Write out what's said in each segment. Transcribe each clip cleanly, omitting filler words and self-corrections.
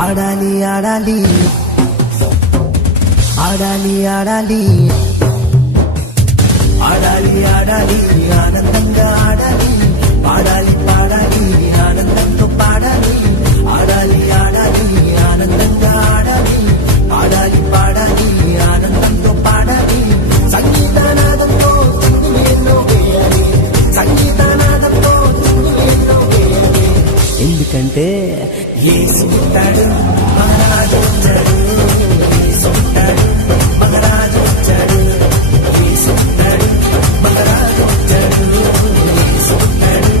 ఆడాలి ఆడాలి ఆడాలి ఆడాలి ఆడాలి ఆడాలి ఆనందంగా ఆడాలి పాడాలి పాడాలి ఆనందంతో పాడాలి ఆడాలి ఆడాలి ఆనందంగా ఆడాలి పాడాలి పాడాలి ఆనందంతో పాడాలి సంగీతనాదంతో చిందులు ఎన్నో వేయాలి సంగీతనాదంతో చిందులు ఎన్నో వేయాలి ఎందుకంటే యేసు పుట్టాడు మహారాజు వచ్చాడు యేసు పుట్టాడు మహారాజు వచ్చాడు యేసు పుట్టాడు మహారాజు వచ్చాడు యేసు పుట్టాడు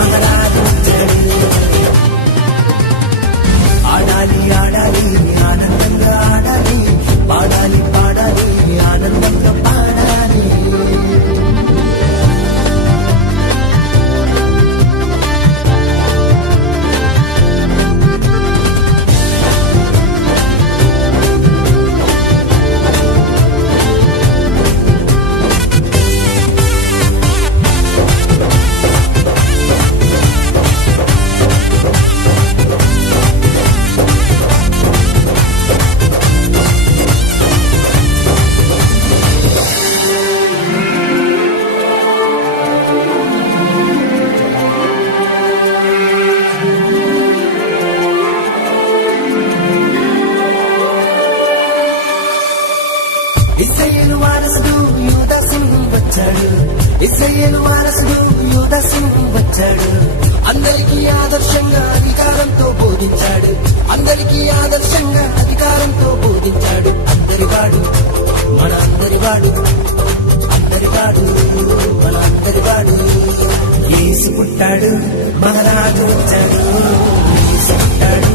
మహారాజు వచ్చాడు ఆడాలి ఆడాలి ఆనందంగా ఆడాలి పాడాలి పాడాలి ఆనందంగా పాడాలి ఇశ్రాయేలు వారసుడు యూదాసు వచ్చాడు ఇశ్రాయేలు వారసుడు యూదాసు వచ్చాడు అందరికీ ఆదర్శంగా అధికారంతో బోధించాడు అందరికీ ఆదర్శంగా అధికారంతో బోధించాడు అందరివాడు మన అందరివాడు అందరివాడు మన అందరివాడు యేసు పుట్టాడు మహారాజు వచ్చాడు యేసు పుట్టాడు